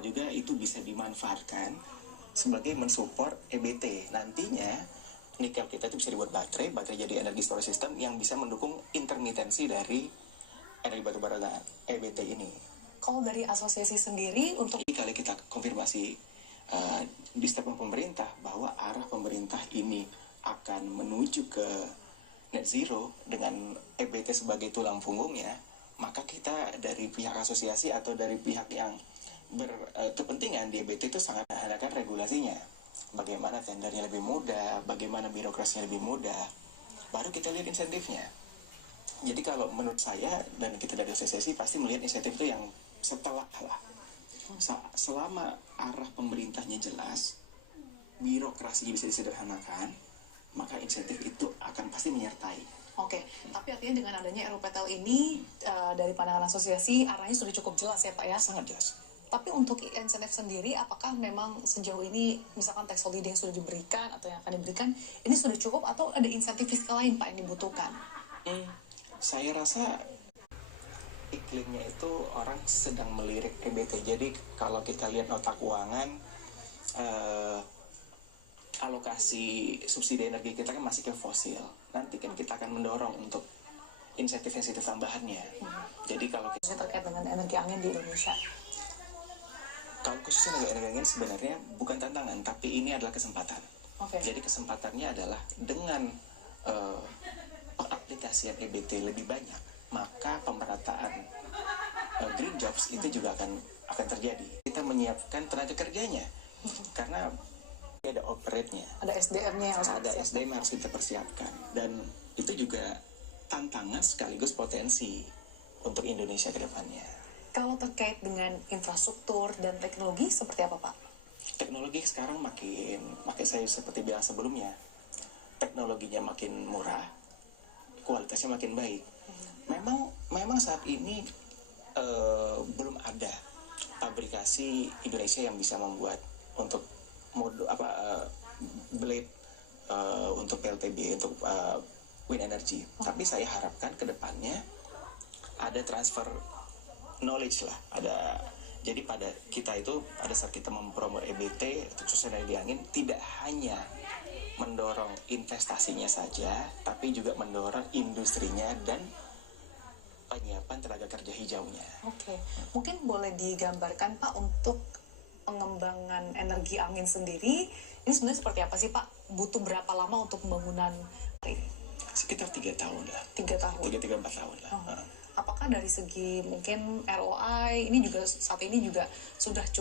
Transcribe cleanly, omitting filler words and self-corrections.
potensial juga itu bisa dimanfaatkan sebagai mensupport EBT. Nantinya nikel kita itu bisa dibuat baterai jadi energi storage system yang bisa mendukung intermitensi dari energi batubara EBT ini. Kalau dari asosiasi sendiri untuk kali kita konfirmasi di statement pemerintah bahwa arah pemerintah ini akan menuju ke net zero dengan EBT sebagai tulang punggungnya, maka kita dari pihak asosiasi atau dari pihak yang berkepentingan di EBT itu sangat mengharapkan regulasinya. Bagaimana tendernya lebih mudah, bagaimana birokrasinya lebih mudah, baru kita lihat insentifnya. Jadi kalau menurut saya dan kita dari asosiasi pasti melihat insentif itu yang setelah lah. Selama arah pemerintahnya jelas, birokrasinya bisa disederhanakan, maka insentif itu akan pasti menyertai. Oke, tapi artinya dengan adanya RUPTL ini dari pandangan asosiasi arahnya sudah cukup jelas ya Pak ya? Sangat jelas. Tapi untuk insentif sendiri, apakah memang sejauh ini misalkan tax holiday yang sudah diberikan atau yang akan diberikan ini sudah cukup atau ada insentif fiskal lain Pak yang dibutuhkan? Saya rasa iklimnya itu orang sedang melirik EBT. Jadi kalau kita lihat nota keuangan, alokasi subsidi energi kita kan masih ke fosil. Nanti kan kita akan mendorong untuk insentif-insentif tambahannya. Jadi kalau kita terkait dengan energi angin di Indonesia, kalau khususnya energi angin sebenarnya bukan tantangan, tapi ini adalah kesempatan. Jadi kesempatannya adalah dengan pengaplikasian EBT lebih banyak, maka pemerataan green jobs itu juga akan terjadi. Kita menyiapkan tenaga kerjanya, karena ada operate-nya, ada SDM-nya, ada SDM harus kita persiapkan, dan itu juga tantangan sekaligus potensi untuk Indonesia ke depannya. Kalau terkait dengan infrastruktur dan teknologi seperti apa Pak? Teknologi sekarang makin saya seperti bilang sebelumnya, teknologinya makin murah, kualitasnya makin baik. Memang saat ini belum ada pabrikasi Indonesia yang bisa membuat untuk blade untuk PLTB, untuk wind energy. Tapi saya harapkan ke depannya ada transfer knowledge lah. Jadi pada kita itu pada saat kita mempromo EBT khususnya energi angin, tidak hanya mendorong investasinya saja, tapi juga mendorong industrinya dan penyiapan tenaga kerja hijaunya. Oke, mungkin boleh digambarkan Pak untuk pengembangan energi angin sendiri ini sebenarnya seperti apa sih Pak? Butuh berapa lama untuk pembangunan ini? Sekitar 3 tahun lah. 3 tahun? 3-4 tahun lah. Apakah dari segi mungkin ROI ini juga saat ini juga sudah cukup